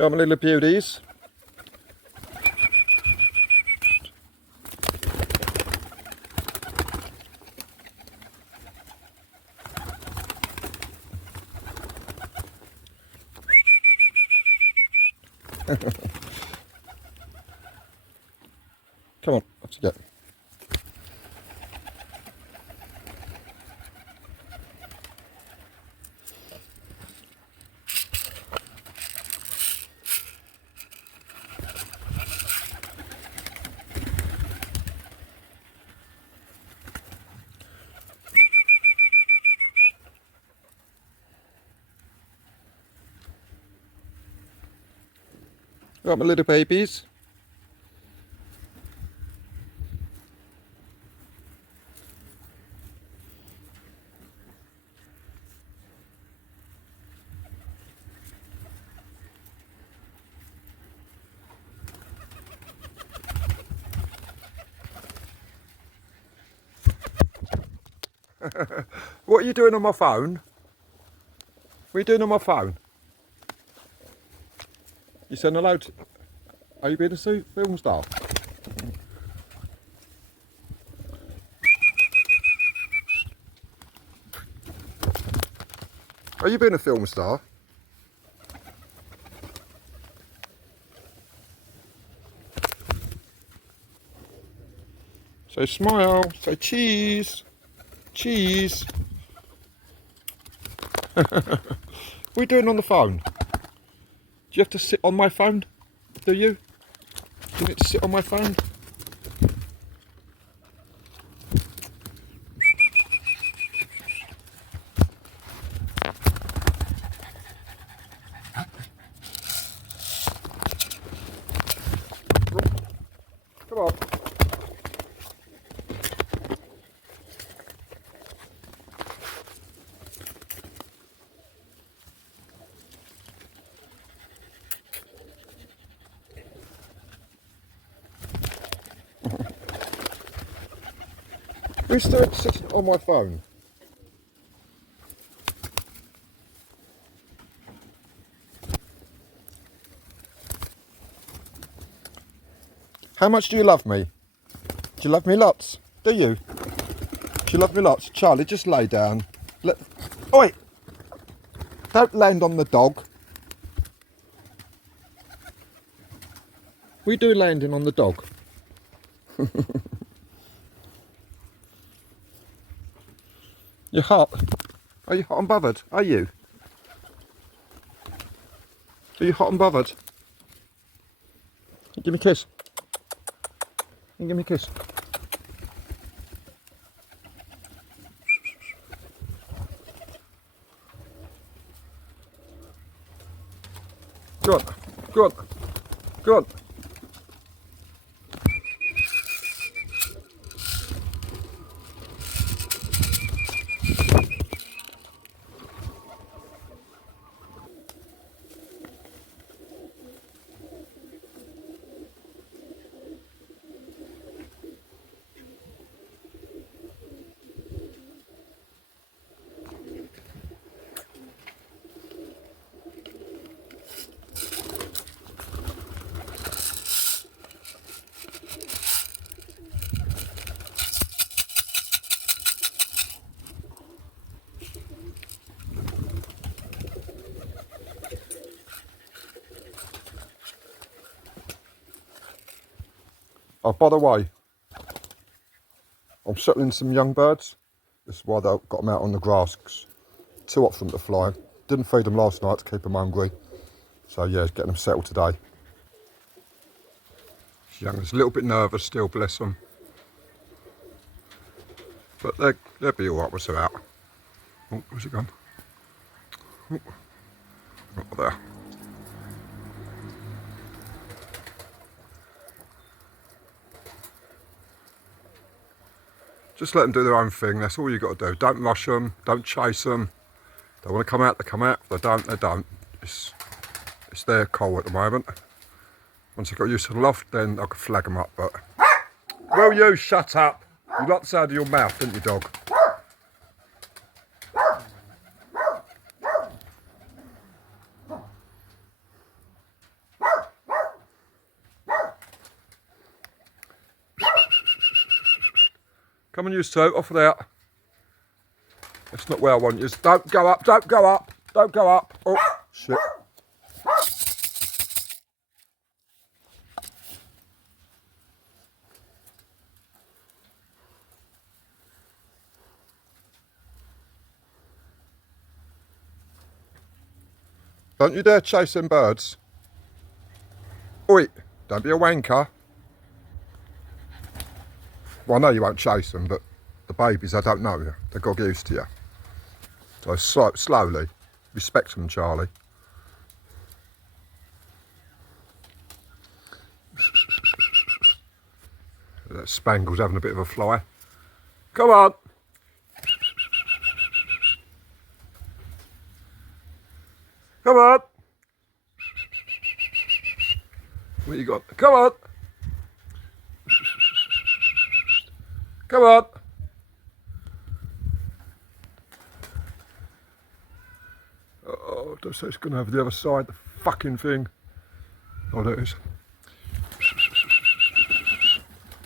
Got my little beauties. Come on, off you go. Got my little babies. What are you doing on my phone? What are you doing on my phone? You saying hello to... Are you being a film star? Are you being a film star? So smile, say cheese, cheese. What are you doing on the phone? Do you have to sit on my phone? Do you? Do you need to sit on my phone? Come on. Who's still sitting on my phone? How much do you love me? Do you love me lots? Do you? Do you love me lots? Charlie, just lay down. Oi! Don't land on the dog. We do landing on the dog. You're hot. Are you hot and bothered? Are you? Are you hot and bothered? Give me a kiss. Give me a kiss. Go on. Go on. Go on. Oh, by the way, I'm settling some young birds. This is why I got them out on the grass. 'Cause too hot for them to fly. Didn't feed them last night to keep them hungry. So yeah, getting them settled today. Young is a little bit nervous still, bless them. But they'll be alright once they're out. Oh, where's it gone? Oh, not there. Just let them do their own thing, that's all you've got to do. Don't rush them, don't chase them. They want to come out, they come out. If they don't, they don't. It's their call at the moment. Once I got used to the loft, then I could flag them up, but... Will you shut up? You like the sound of your mouth, didn't you, dog? Come on, you two, off of there. That's not where I want you. Don't go up, don't go up, don't go up. Oh, shit. Don't you dare chase them birds. Oi, don't be a wanker. Well, I know you won't chase them, but the babies, I don't know. They've got used to you. So slowly. Respect them, Charlie. That Spangle's having a bit of a fly. Come on. Come on. What you got? Come on. Come on. Oh, don't say it's going to have the other side, the fucking thing. Oh, there it is.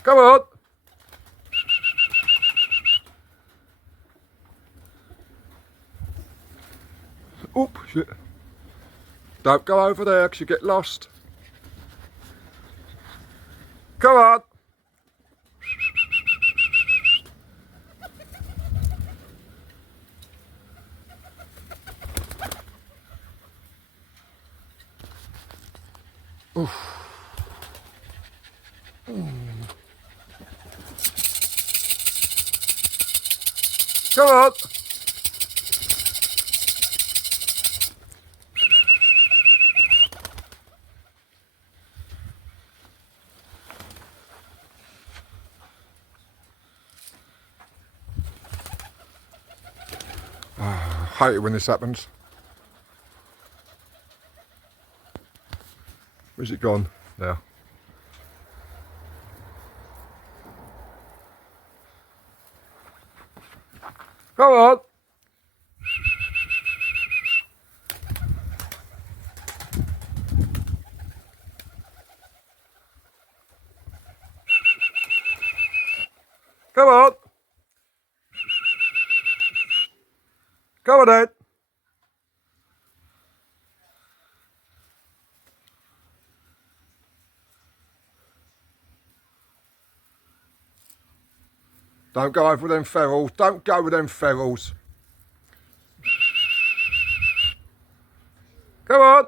Come on. Oop, shit. Don't go over there because you get lost. Come on. Oof. Come on. I hate it when this happens. Where's it gone? There. Come on. Come on. Come on, Ed. Don't go over with them ferals. Don't go with them ferals. Come on.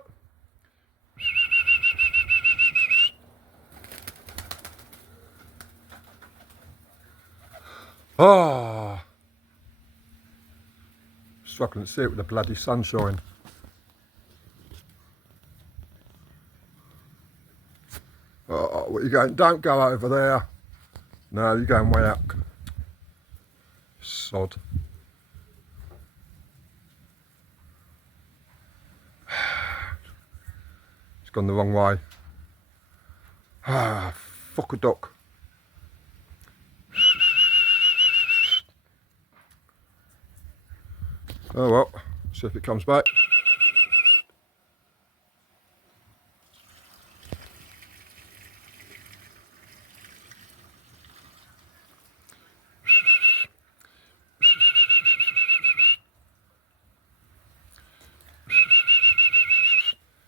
Oh. Struggling to see it with the bloody sunshine. Oh, what are you going? Don't go over there. No, you're going way up. Sod. It's gone the wrong way. Ah, fuck a duck. Oh well, see if it comes back.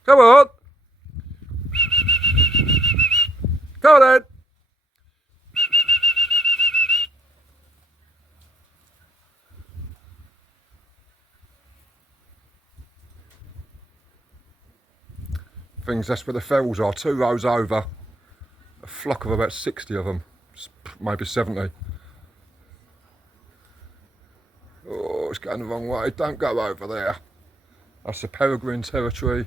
Come on! Come on then! Things, that's where the ferals are, 2 rows over. A flock of about 60 of them, maybe 70. Oh, it's going the wrong way. Don't go over there. That's the peregrine territory.